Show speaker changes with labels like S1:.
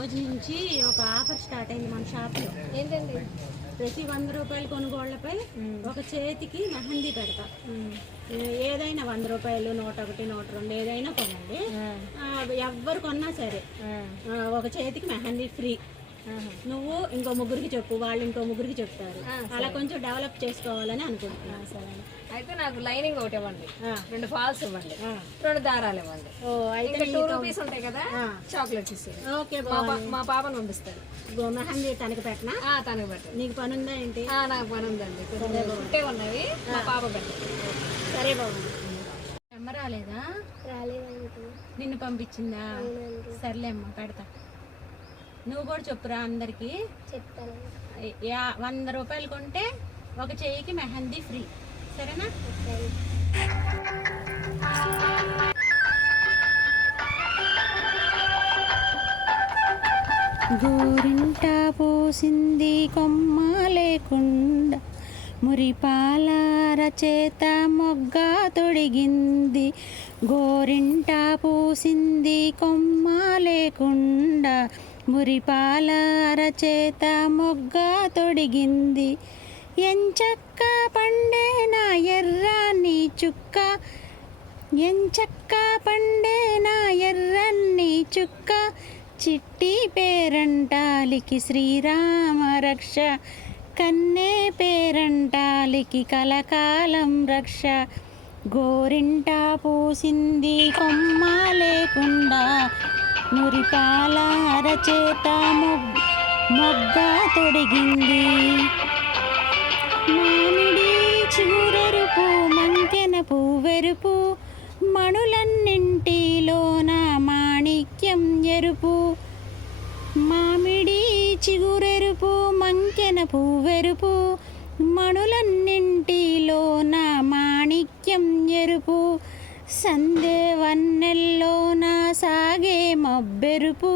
S1: రోజు నుంచి ఒక ఆఫర్ స్టార్ట్ అయింది మన షాప్లో
S2: ఏంటండి?
S1: ప్రతి వంద రూపాయల కొనుగోళ్ళపై ఒక చేతికి మెహందీ పెడతా. ఏదైనా వంద రూపాయలు నూట ఒకటి నూట రెండు ఏదైనా కొనండి. ఎవ్వరు కొన్నా సరే. ఒక చేతికి మెహందీ ఫ్రీ. నువ్వు ఇంకో ముగ్గురికి చెప్పు వాళ్ళు ఇంకో ముగ్గురికి చెప్తారు. అలా కొంచెం డెవలప్ చేసుకోవాలని అనుకుంటున్నాను సరే
S2: అయితే నాకు లైనింగ్ ఒకటి ఇవ్వండి. రెండు ఫాల్స్ ఇవ్వండి. రెండు దారాలు ఇవ్వండి.
S1: ఓ అయితే
S2: టూ రూపీస్ ఉంటాయి కదా చాక్లెట్స్ ఇస్తుంది
S1: ఓకే
S2: మా పాపను పంపిస్తాడు.
S1: మెహందీ తనకి పెట్టనా?
S2: ఆ, తనకు పెట్టండి.
S1: నీకు పని ఉందా ఏంటి?
S2: ఆ, నాకు పని ఉందండి పుట్టే ఉన్నవి మా పాప పెట్టండి.
S1: సరే బాబు అమ్మ రాలేదా?
S3: రాలేదండి.
S1: నిన్ను పంపించిందా? సర్లే అమ్మ పెడతా. నువ్వు కూడా చెప్పురా అందరికి.
S3: చెప్తాను.
S1: వంద రూపాయలు కొంటే ఒక చెయ్యికి మెహందీ ఫ్రీ. సరేనా? గోరింట పోసింది కొమ్మ లేకుండా మురిపాల చేత మొగ్గ తొడిగింది. గోరింట పూసింది కొమ్మ లేకుండా మురిపాల చేత మొగ్గ తొడిగింది. ఎంచక్క పండే నా ఎర్రాని చుక్క. ఎంచక్క పండే నా ఎర్రన్ని చుక్క. చిట్టి పేరంటాలికి శ్రీరామ రక్ష. కన్నే పేరంటాలికి కలకాలం రక్ష. గోరింట పూసింది కొమ్మాలే మురిపాల అరచేత మొగ్ మొగ్గ తొడిగింది. మామిడి చిగురెరుపు మంకెన పువ్వెరుపు మణులన్నింటిలోన మాణిక్యం ఎరుపు. మామిడి చిగురెరుపు మంకెన పువ్వెరుపు మణులన్నింటిలోన మాణిక్యం ఎరుపు. సందేవన్నెల్లో బెరుపు